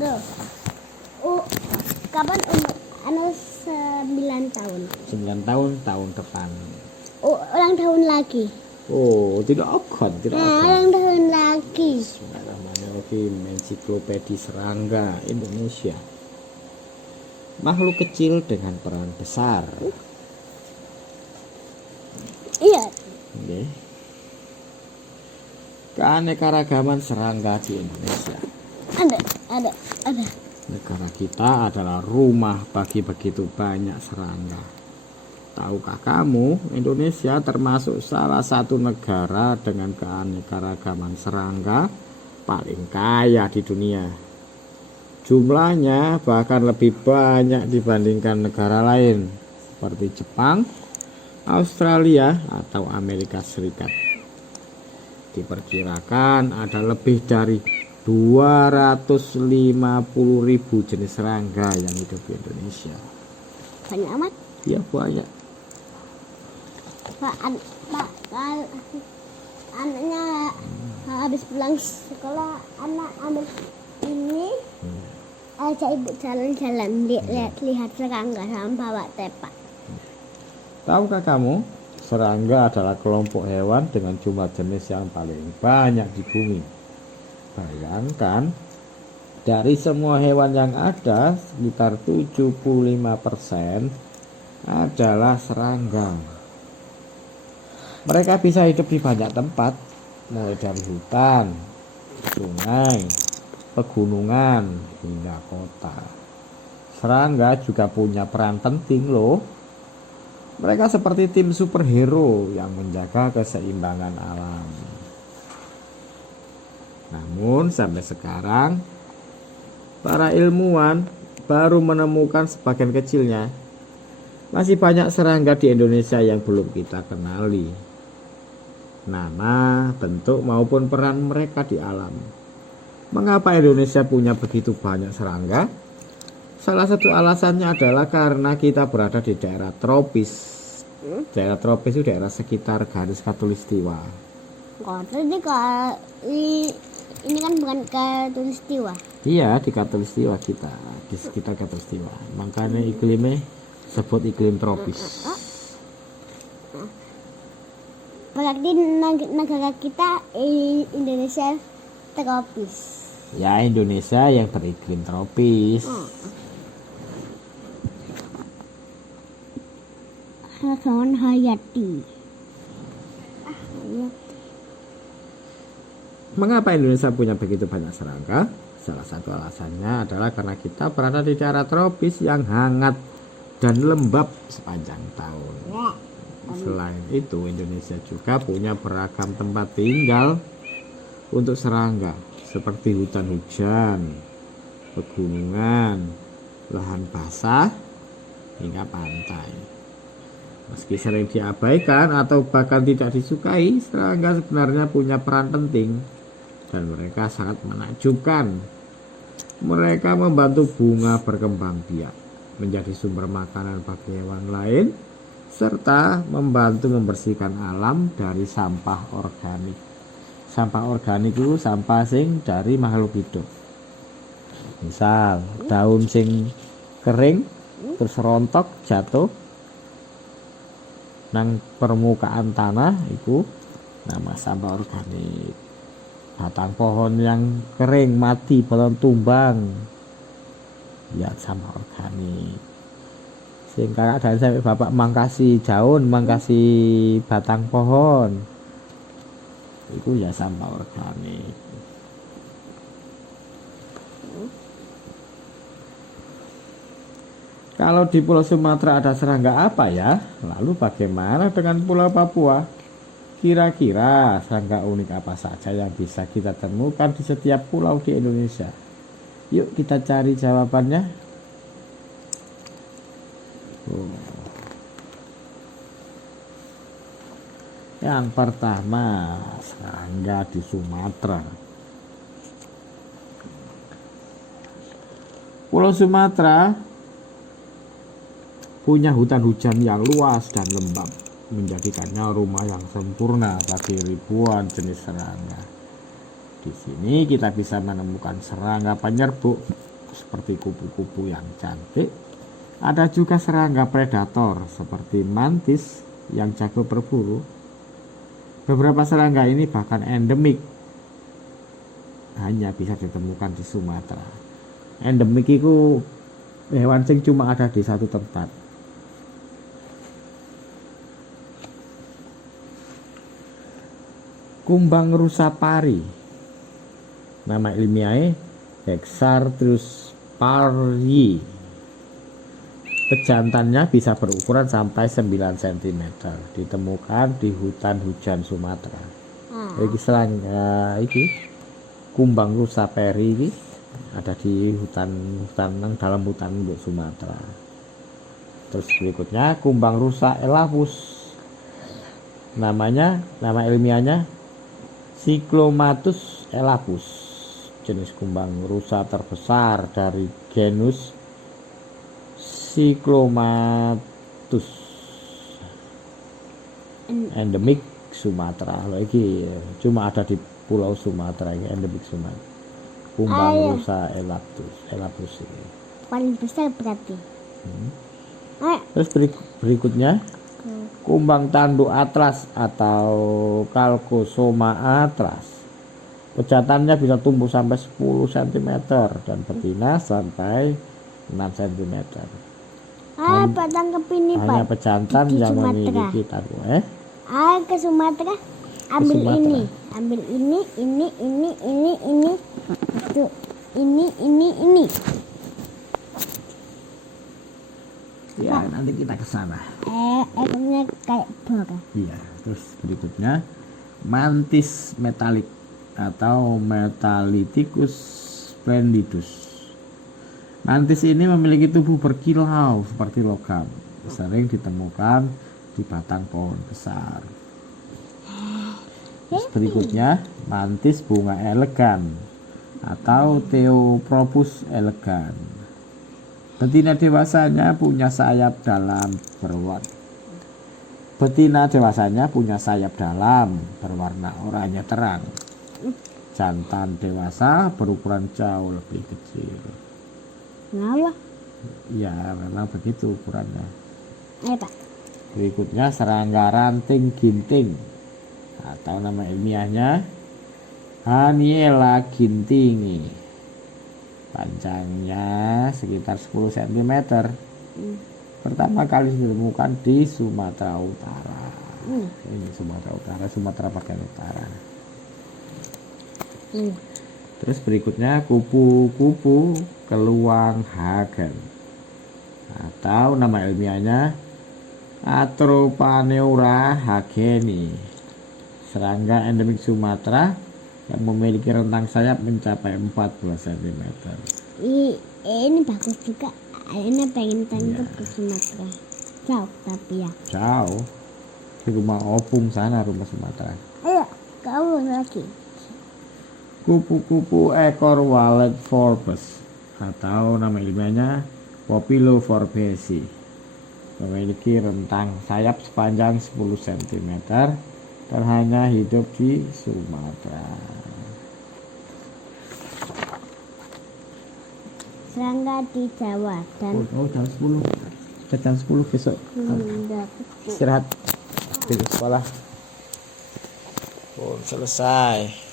Loh. Kapan umur 9 tahun? 9 tahun tahun depan. Ulang tahun lagi. Tidak akan. Ulang tahun lagi. Bismillahirrahmanirrahim. Ensiklopedia Serangga Indonesia. Makhluk kecil dengan peran besar. Iya. Oke. Keanekaragaman serangga di Indonesia. Ada. Negara kita adalah rumah bagi begitu banyak serangga. Tahukah kamu, Indonesia termasuk salah satu negara dengan keanekaragaman serangga paling kaya di dunia. Jumlahnya bahkan lebih banyak dibandingkan negara lain seperti Jepang, Australia, atau Amerika Serikat. Diperkirakan ada lebih dari 250.000 jenis serangga yang hidup di Indonesia. Banyak amat. Ya banyak. Pak, anaknya habis pulang sekolah, anak ambil ini, ajak ibu jalan-jalan, lihat serangga sama bawa tepak. Tahukah kamu, serangga adalah kelompok hewan dengan jumlah jenis yang paling banyak di bumi. Bayangkan, dari semua hewan yang ada, sekitar 75% adalah serangga. Mereka bisa hidup di banyak tempat, mulai dari hutan, sungai, pegunungan, hingga kota. Serangga juga punya peran penting loh. Mereka seperti tim superhero yang menjaga keseimbangan alam. Namun sampai sekarang para ilmuwan baru menemukan sebagian kecilnya. Masih banyak serangga di Indonesia yang belum kita kenali. Nama, bentuk maupun peran mereka di alam. Mengapa Indonesia punya begitu banyak serangga? Salah satu alasannya adalah karena kita berada di daerah tropis. Daerah tropis itu daerah sekitar garis khatulistiwa. Ini kan bukan khatulistiwa. Iya, di khatulistiwa kita, di sekitar khatulistiwa. Makanya iklimnya sebut iklim tropis. Berarti negara kita Indonesia tropis. Ya, Indonesia yang beriklim tropis. Hasan Hayati. Mengapa Indonesia punya begitu banyak serangga? Salah satu alasannya adalah karena kita berada di daerah tropis yang hangat dan lembab sepanjang tahun. Selain itu, Indonesia juga punya beragam tempat tinggal untuk serangga, seperti hutan hujan, pegunungan, lahan basah, hingga pantai. Meski sering diabaikan atau bahkan tidak disukai, serangga sebenarnya punya peran penting dan mereka sangat menakjubkan. Mereka membantu bunga berkembang biak, menjadi sumber makanan bagi hewan lain, serta membantu membersihkan alam dari sampah organik. Sampah organik itu sampah sing dari makhluk hidup. Misal daun sing kering terus rontok jatuh nang permukaan tanah, itu nama sampah organik. Batang pohon yang kering mati belum tumbang, ya sampah organik. Sehingga dari sampai bapak mangkasi daun, mangkasi batang pohon, itu ya sampah organik. Kalau di Pulau Sumatera ada serangga apa ya? Lalu bagaimana dengan Pulau Papua? Kira-kira serangga unik apa saja yang bisa kita temukan di setiap pulau di Indonesia? Yuk kita cari jawabannya. Yang pertama, serangga di Sumatera. Pulau Sumatera punya hutan hujan yang luas dan lembab, menjadikannya rumah yang sempurna bagi ribuan jenis serangga. Di sini kita bisa menemukan serangga penyerbuk, seperti kupu-kupu yang cantik. Ada juga serangga predator seperti mantis yang jago berburu. Beberapa serangga ini bahkan endemik, hanya bisa ditemukan di Sumatera. Endemik itu hewan sing cuma ada di satu tempat. Kumbang rusa pari, nama ilmiahnya Hexartrus paryi. Pejantannya bisa berukuran sampai 9 cm. Ditemukan di hutan hujan Sumatera. Iki serangga iki kumbang rusa pari iki ada di hutan dalam hutan untuk Sumatera. Terus berikutnya kumbang rusa elapus. Nama ilmiahnya Cyclomatus elapus. Jenis kumbang rusa terbesar dari genus Cyclomatus, endemik Sumatera. Lagi cuma ada di Pulau Sumatera, ini endemik Sumatera. Kumbang rusa elapus ini. Paling besar berarti. Terus berikutnya kumbang tanduk atlas atau Calcosoma atlas. Pejantannya bisa tumbuh sampai 10 cm dan betina sampai 6 cm. Pak tangkap ini Hanya Pak. pejantan Di yang Sumatera. memiliki tanduk. Ke Sumatera. Ambil Sumatera. ini. Ambil ini. Itu. Ini. Ya, nanti kita ke sana. Ekornya kayak bor. Iya, terus berikutnya mantis metalik atau Metalithicus splendidus. Mantis ini memiliki tubuh berkilau seperti logam, sering ditemukan di batang pohon besar. Terus berikutnya mantis bunga elegan atau Theopropus elegan. Betina dewasanya punya sayap dalam berwarna oranye terang. Jantan dewasa berukuran jauh lebih kecil. Kenapa? Ya, memang begitu ukurannya. Ayo Pak. Berikutnya serangga ranting ginting atau nama ilmiahnya Haniella gintingi. Panjangnya sekitar 10 cm. Pertama kali ditemukan di Sumatera Utara. Ini Sumatera Utara, Sumatera bagian utara. Terus berikutnya kupu-kupu keluang Hagen atau nama ilmiahnya Atropaneura hageni. Serangga endemik Sumatera yang memiliki rentang sayap mencapai 14 cm. Ini bagus juga. Ini pengen tangkap ke Sumatera. Jauh tapi ya. Jauh. Di rumah opung sana, rumah Sumatera. Ayo, kau lagi. Kupu-kupu ekor walet Forbes atau nama ilmiahnya Popilo forbesi memiliki rentang sayap sepanjang 10 cm dan hanya hidup di Sumatera. Serangga di Jawa dan Jam 10. Sudah jam 10 besok. Istirahat. Besok sekolah. Selesai.